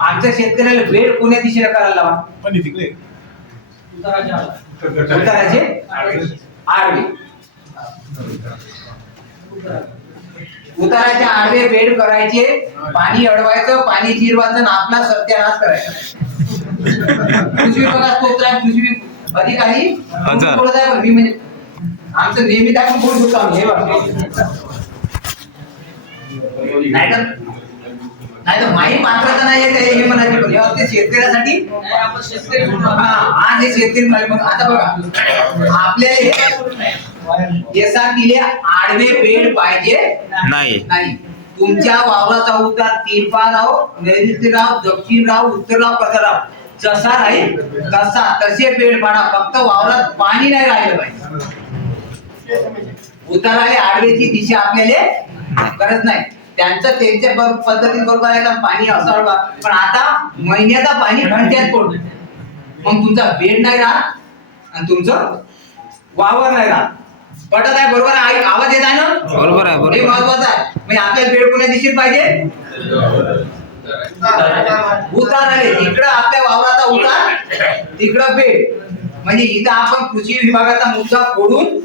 आमच्या शेतकऱ्याला बेड कोण्या दिशेला करायला लावा? पण तिकडे. उताराचे. आडवे. उताराचे आडवे बेड करायचे पाणी अडवायचं पाणी जिरवायचं आपला सत्यानाश करायचा. कृषी विभागात स्तोत्र कृषी अधिकारी? मी म्हणजे आमचं नेहमी दाखवून बोलत होतो आम्ही? हे बघा. नाही तर नाही तर माही पात्रता नाही आहे हे म्हणायचे पण. फक्त शेतकऱ्यासाठी? आज हे शेतकरी म्हणाले आता बघा. आपल्याला दिले आडवे बेड पाहिजे नाही. नाही. तुमच्या वावराचा उतार तिरपा राव नैऋत्य राव दक्षिण राव उत्तर राव कसा राव जसा राहील तसा. तसे बेड पाडा. फक्त वावरात पाणी नाही राहिलं पाहिजे. उताराले आडवेची दिशा आपल्याला गरज नाही. त्यांचं त्यांच्या पद्धतीने बरोबर आहे का? पाणी असं अडवा पण आता महिन्याचा पाणी घंट्यात पडतो मग तुमचा बेड नाही राहत आणि तुमचं वावर नाही राहत. पटत आहे बरोबर आहे? आवाज येत आहे ना? बरोबर आहे, बरोबर हे आहे. महत्वाचं आहे. म्हणजे आपल्याला बेड कोण्या दिशेत पाहिजे? उतार आले इकडं आपल्या वावराचा उतार तिकडं बेड म्हणजे इथं आपण कृषी विभागाचा मुद्दा फोडून